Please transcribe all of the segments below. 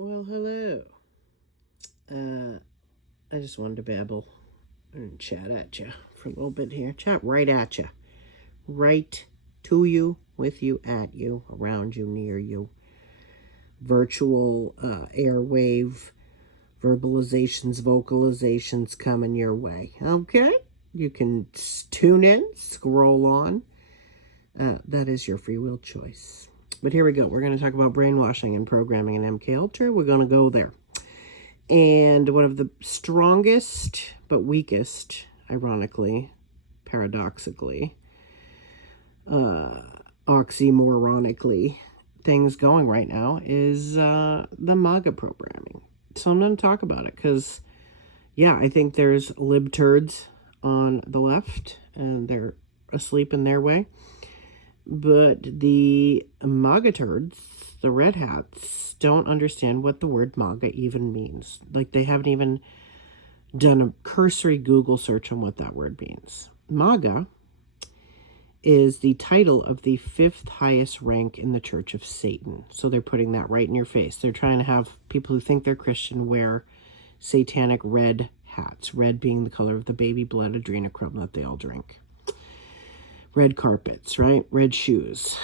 Well, hello. I just wanted to babble and chat at you for a little bit here. Chat right at you. Right to you, with you, at you, around you, near you. Virtual airwave verbalizations, vocalizations coming your way. Okay? You can tune in, scroll on. That is your free will choice. But here we go. We're going to talk about brainwashing and programming in MK Ultra. We're going to go there. And one of the strongest but weakest, ironically, paradoxically, oxymoronically, things going right now is the MAGA programming. So I'm going to talk about it because, yeah, I think there's libturds on the left and they're asleep in their way. But the MAGA turds, the red hats, don't understand what the word MAGA even means. Like, they haven't even done a cursory Google search on what that word means. MAGA is the title of the 5th highest rank in the Church of Satan. So they're putting that right in your face. They're trying to have people who think they're Christian wear satanic red hats, red being the color of the baby blood adrenochrome that they all drink. Red carpets, right? Red shoes.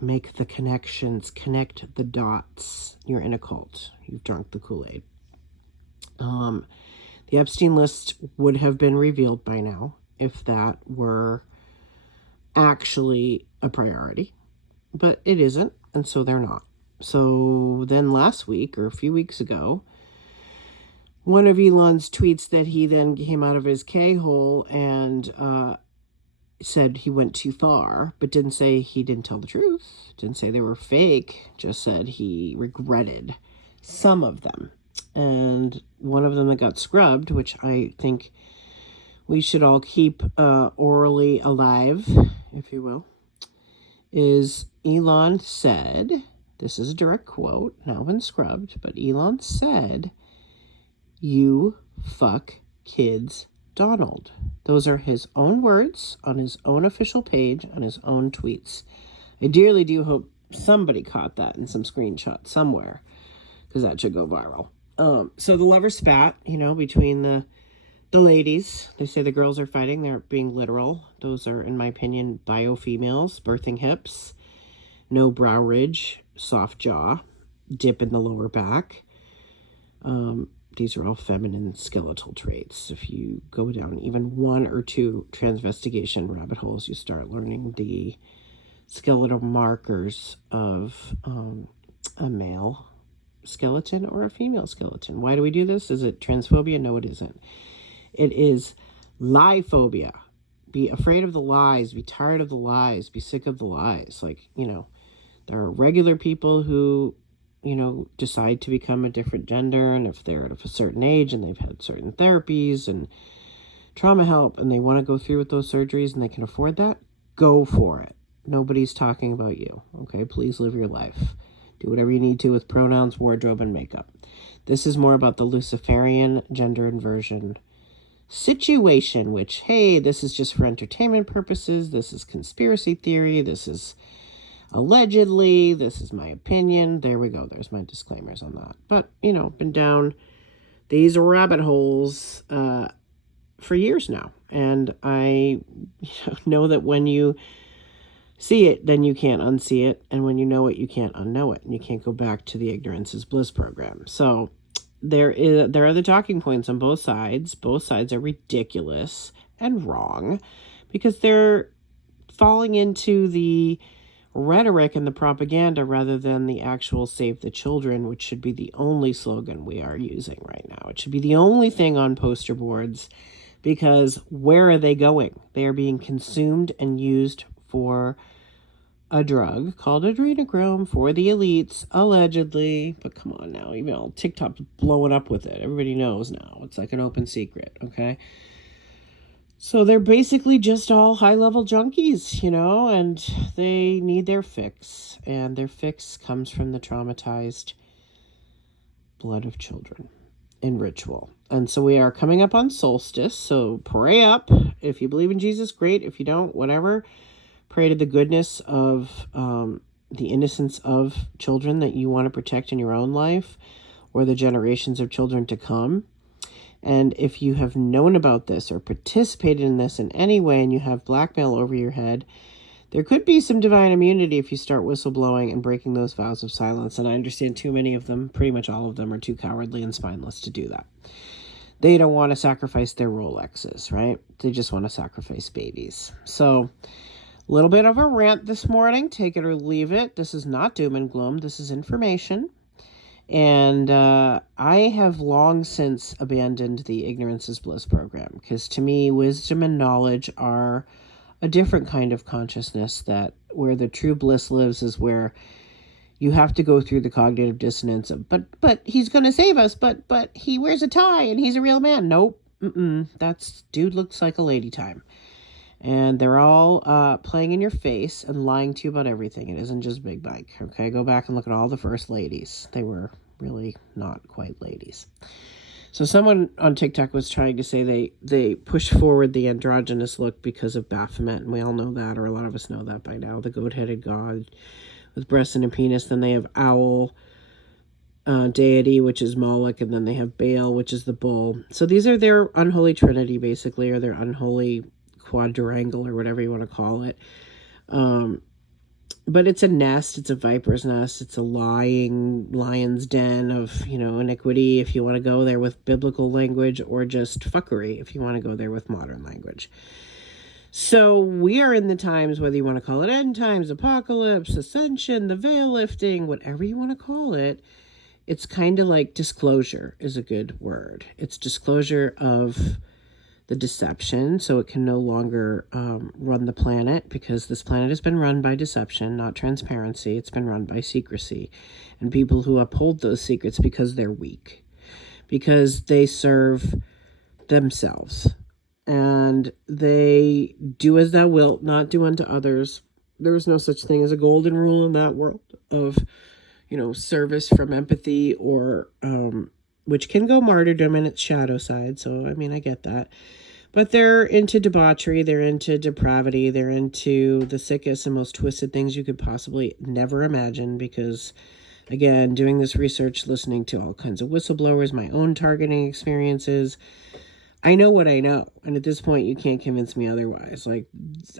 Make the connections, connect the dots. You're in a cult. You've drunk the Kool-Aid. The Epstein list would have been revealed by now if that were actually a priority, but it isn't, and so they're not. So then last week, or a few weeks ago, one of Elon's tweets that he then came out of his K-hole and said he went too far, but didn't say he didn't tell the truth, didn't say they were fake, just said he regretted some of them. And one of them that got scrubbed, which I think we should all keep orally alive, if you will, is Elon said, this is a direct quote, now been scrubbed, but Elon said, "You fuck kids, Donald." Those are his own words on his own official page, on his own tweets. I dearly do hope somebody caught that in some screenshot somewhere, because that should go viral. So the lover spat, between the ladies. They say the girls are fighting. They're being literal. Those are, in my opinion, bio-females, birthing hips, no brow ridge, soft jaw, dip in the lower back. These are all feminine skeletal traits. If you go down even one or two transvestigation rabbit holes, you start learning the skeletal markers of a male skeleton or a female skeleton. Why do we do this? Is it transphobia? No, it isn't. It is lie phobia. Be afraid of the lies. Be tired of the lies. Be sick of the lies. There are regular people who decide to become a different gender, and if they're at a certain age and they've had certain therapies and trauma help and they want to go through with those surgeries and they can afford that, go for it. Nobody's talking about you, okay? Please live your life. Do whatever you need to with pronouns, wardrobe, and makeup. This is more about the Luciferian gender inversion situation, which, hey, this is just for entertainment purposes. This is conspiracy theory. This is allegedly, this is my opinion. There we go. There's my disclaimers on that. But, been down these rabbit holes for years now. And I know that when you see it, then you can't unsee it. And when you know it, you can't unknow it. And you can't go back to the ignorance is bliss program. So there are the talking points on both sides. Both sides are ridiculous and wrong because they're falling into the rhetoric and the propaganda rather than the actual save the children, which should be the only slogan we are using right now. It should be the only thing on poster boards, because where are they going? They are being consumed and used for a drug called adrenochrome for the elites, allegedly. But come on now, TikTok's blowing up with it. Everybody knows now. It's like an open secret, okay? So they're basically just all high-level junkies, and they need their fix. And their fix comes from the traumatized blood of children in ritual. And so we are coming up on solstice, so pray up. If you believe in Jesus, great. If you don't, whatever. Pray to the goodness of the innocence of children that you want to protect in your own life. or the generations of children to come. And if you have known about this or participated in this in any way and you have blackmail over your head, there could be some divine immunity if you start whistleblowing and breaking those vows of silence. And I understand too many of them, pretty much all of them, are too cowardly and spineless to do that. They don't want to sacrifice their Rolexes, right? They just want to sacrifice babies. So, a little bit of a rant this morning. Take it or leave it. This is not doom and gloom. This is information. And I have long since abandoned the Ignorance is Bliss program, because to me, wisdom and knowledge are a different kind of consciousness, that where the true bliss lives is where you have to go through the cognitive dissonance of, but he's going to save us, but he wears a tie and he's a real man. Nope. That's dude looks like a lady time. And they're all playing in your face and lying to you about everything. It isn't just Big Mike, okay? Go back and look at all the first ladies. They were really not quite ladies. So someone on TikTok was trying to say they pushed forward the androgynous look because of Baphomet, and we all know that, or a lot of us know that by now, the goat-headed god with breasts and a penis. Then they have owl deity, which is Moloch, and then they have Baal, which is the bull. So these are their unholy trinity, basically, or their unholy quadrangle, or whatever you want to call it. But it's a nest, it's a viper's nest, it's a lying lion's den of, iniquity, if you want to go there with biblical language, or just fuckery, if you want to go there with modern language. So we are in the times, whether you want to call it end times, apocalypse, ascension, the veil lifting, whatever you want to call it, it's kind of like disclosure is a good word. It's disclosure of the deception, so it can no longer run the planet, because this planet has been run by deception, not transparency. It's been run by secrecy, and people who uphold those secrets because they're weak, because they serve themselves, and they do as thou wilt, not do unto others. There is no such thing as a golden rule in that world of, service from empathy, or which can go martyrdom in its shadow side. So, I get that. But they're into debauchery, they're into depravity, they're into the sickest and most twisted things you could possibly never imagine, because, again, doing this research, listening to all kinds of whistleblowers, my own targeting experiences, I know what I know. And at this point, you can't convince me otherwise. Like,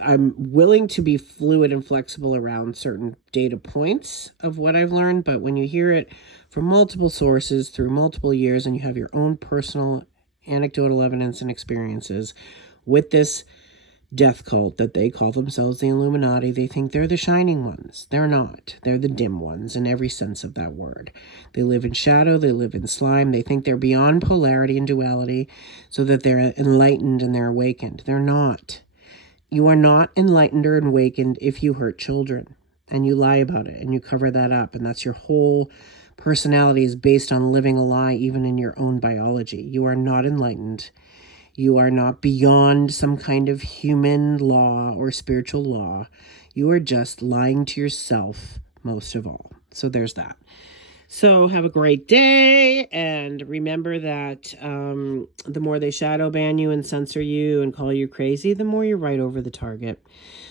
I'm willing to be fluid and flexible around certain data points of what I've learned. But when you hear it from multiple sources through multiple years, and you have your own personal anecdotal evidence and experiences with this death cult that they call themselves the Illuminati, they think they're the shining ones. They're not. They're the dim ones in every sense of that word. They live in shadow. They live in slime. They think they're beyond polarity and duality, so that they're enlightened and they're awakened. They're not. You are not enlightened or awakened if you hurt children and you lie about it and you cover that up, and that's your whole personality is based on living a lie, even in your own biology. You are not enlightened. You are not beyond some kind of human law or spiritual law. You are just lying to yourself, most of all. So there's that. So have a great day, and remember that the more they shadow ban you and censor you and call you crazy, the more you're right over the target.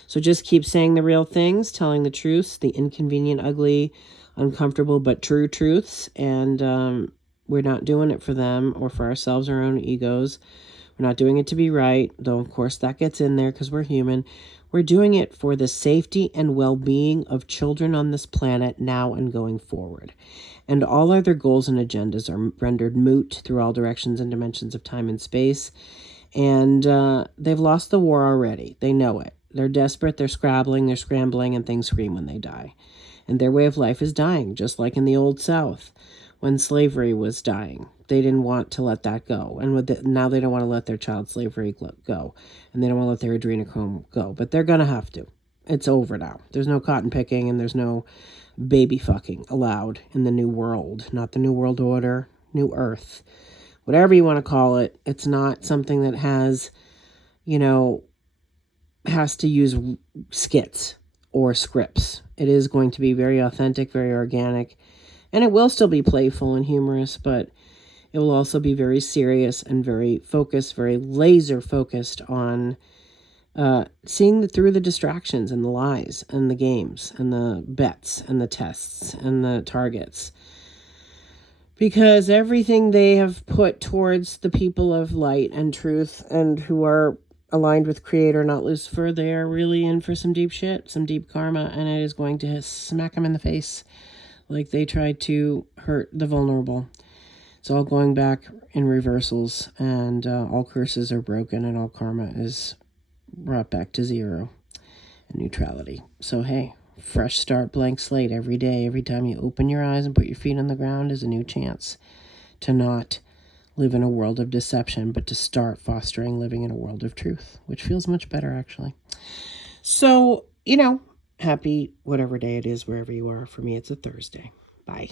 So just keep saying the real things, telling the truths, the inconvenient, ugly, uncomfortable, but true truths. And we're not doing it for them or for ourselves, our own egos. We're not doing it to be right, though of course that gets in there because we're human. We're doing it for the safety and well-being of children on this planet now and going forward. And all other goals and agendas are rendered moot through all directions and dimensions of time and space. And they've lost the war already. They know it. They're desperate, they're scrabbling, they're scrambling, and things scream when they die. And their way of life is dying, just like in the Old South when slavery was dying. They didn't want to let that go. And now they don't want to let their child slavery go. And they don't want to let their adrenochrome go. But they're going to have to. It's over now. There's no cotton picking and there's no baby fucking allowed in the new world. Not the new world order, new earth. Whatever you want to call it. It's not something that has to use skits or scripts. It is going to be very authentic, very organic. And it will still be playful and humorous, but it will also be very serious and very focused, very laser focused on seeing through the distractions and the lies and the games and the bets and the tests and the targets. Because everything they have put towards the people of light and truth and who are aligned with Creator, not Lucifer, they are really in for some deep shit, some deep karma, and it is going to smack them in the face like they tried to hurt the vulnerable. It's all going back in reversals, and all curses are broken, and all karma is brought back to zero and neutrality. So, hey, fresh start, blank slate every day. Every time you open your eyes and put your feet on the ground is a new chance to not live in a world of deception, but to start fostering living in a world of truth, which feels much better, actually. So, happy whatever day it is, wherever you are. For me, it's a Thursday. Bye.